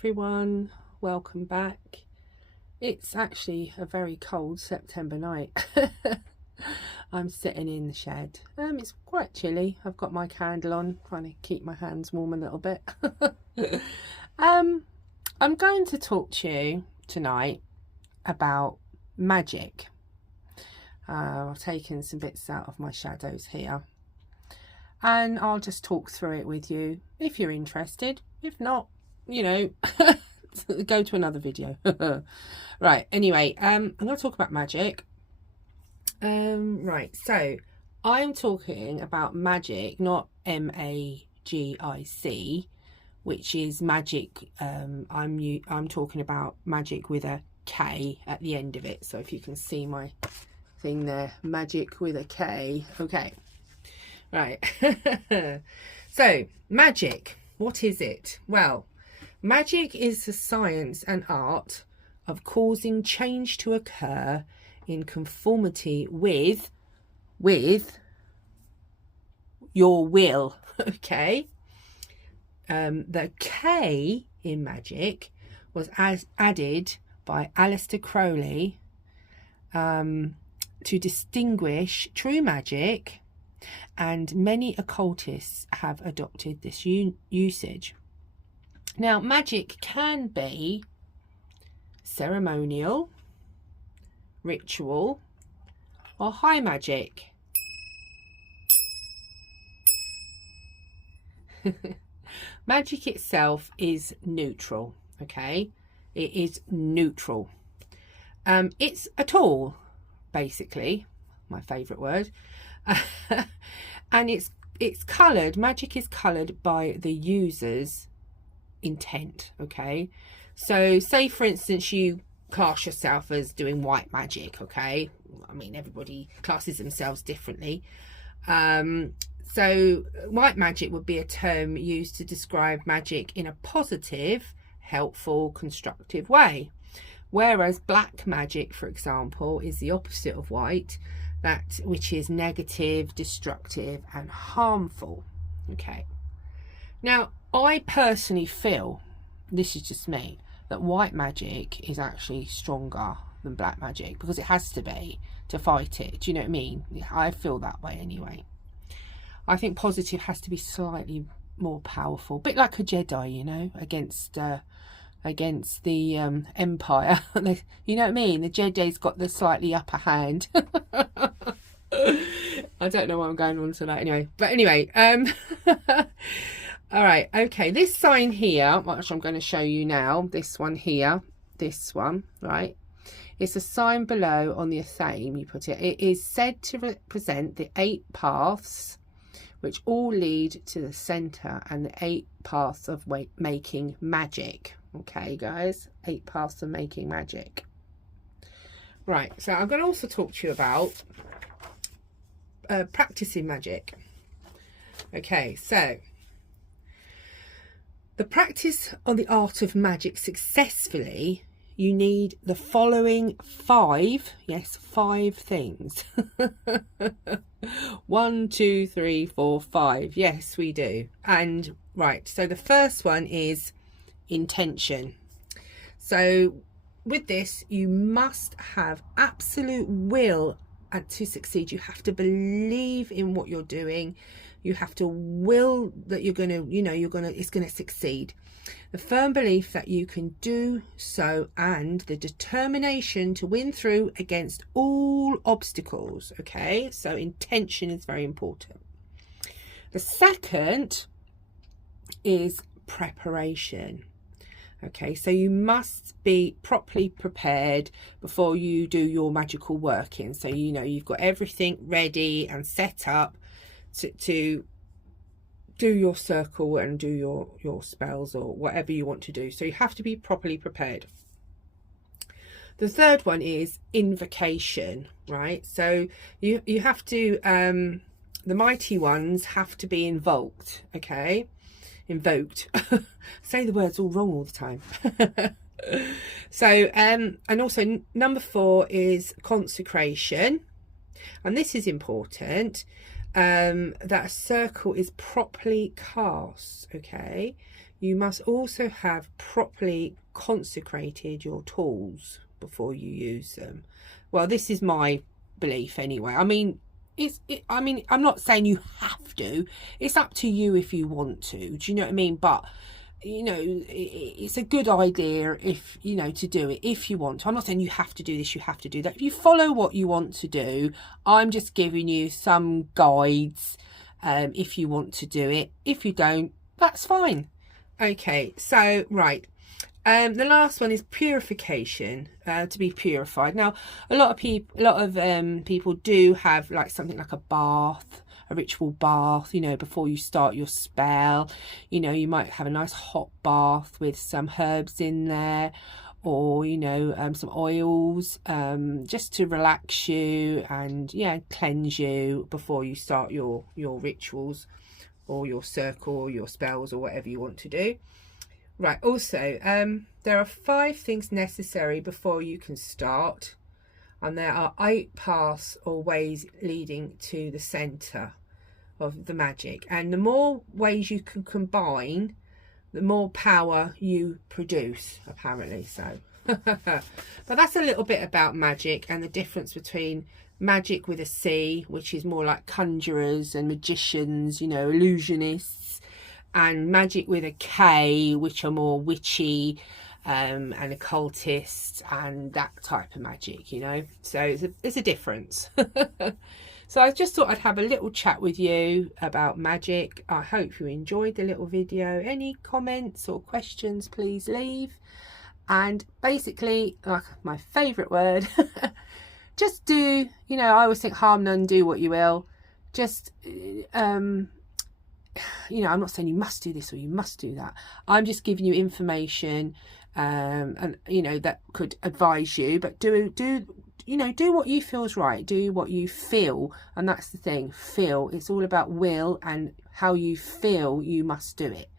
everyone, welcome back. It's actually a very cold September night. I'm sitting in the shed. It's quite chilly. I've got my candle on, trying to keep my hands warm a little bit. I'm going to talk to you tonight about magic. I've taken some bits out of my shadows here, and I'll just talk through it with you if you're interested. If not, you know, go to another video. Right, anyway, I'm going to talk about magic. Right, so I'm talking about magic, not M-A-G-I-C, which is magic. I'm talking about magic with a K at the end of it. So if you can see my thing there, magic with a K. Okay, right. So magic, what is it? Well, magic is the science and art of causing change to occur in conformity with your will. Okay. The K in magic was added by Aleister Crowley to distinguish true magic, and many occultists have adopted this usage. Now, magic can be ceremonial, ritual, or high magic. Magic itself is neutral, okay? It is neutral. It's a tool, basically, my favourite word. And it's coloured, magic is coloured by the user's intent, okay? So say for instance you class yourself as doing white magic, okay? I mean, everybody classes themselves differently. So white magic would be a term used to describe magic in a positive, helpful, constructive way, whereas black magic, for example, is the opposite of white, which is negative, destructive and harmful. Okay, now I personally feel, this is just me, that white magic is actually stronger than black magic, because it has to be to fight it. Do you know what I mean? I feel that way anyway. I think positive has to be slightly more powerful, a bit like a Jedi, you know, against the Empire. You know what I mean? The Jedi's got the slightly upper hand. I don't know why I'm going on to that anyway. But anyway, all right, okay, this sign here, which I'm going to show you now, this one here, this one, right? It's a sign below on the theme, you put it. It is said to represent the 8 paths, which all lead to the centre, and the 8 paths of making magic. Okay, guys, 8 paths of making magic. Right, so I'm going to also talk to you about practicing magic. Okay, so the practice on the art of magic successfully, you need the following 5, yes, 5 things. 1, 2, 3, 4, 5. Yes, we do. And right, so the first one is intention. So with this, you must have absolute will to succeed. You have to believe in what you're doing. You have to will that you're going to, you know, it's going to succeed. The firm belief that you can do so, and the determination to win through against all obstacles. Okay, so intention is very important. The second is preparation. Okay, so you must be properly prepared before you do your magical working. So, you know, you've got everything ready and set up to do your circle and do your spells or whatever you want to do. So you have to be properly prepared. The third one is invocation, right? So you have to, the mighty ones have to be invoked, okay? Invoked. Say the words all wrong all the time. So, and also number 4 is consecration. And this is important. That a circle is properly cast, okay? you must also have properly consecrated your tools before you use them. Well, this is my belief anyway. I mean, I'm not saying you have to. It's up to you if you want to. Do you know what I mean? But you know, it's a good idea if, you know, to do it if you want to. I'm not saying you have to do this, you have to do that. If you follow what you want to do, I'm just giving you some guides if you want to do it. If you don't, that's fine. Okay, so right. The last one is purification, to be purified. Now, a lot of people do have like something like a bath, a ritual bath, you know, before you start your spell. You know, you might have a nice hot bath with some herbs in there, or, you know, some oils, just to relax you and, yeah, cleanse you before you start your rituals or your circle or your spells or whatever you want to do. Right, also, there are 5 things necessary before you can start, and there are 8 paths or ways leading to the centre of the magic. And the more ways you can combine, the more power you produce, apparently. So, but that's a little bit about magic and the difference between magic with a C, which is more like conjurers and magicians, you know, illusionists, and magic with a K, which are more witchy and occultists and that type of magic, you know. So there's a difference. So I just thought I'd have a little chat with you about magic. I hope you enjoyed the little video. Any comments or questions, please leave. And basically, like my favourite word, just do, you know, I always think harm none, do what you will. Just, you know, I'm not saying you must do this or you must do that. I'm just giving you information, and, you know, that could advise you. But do you know, do what you feels right. Do what you feel, and that's the thing. Feel. It's all about will, and how you feel. You must do it.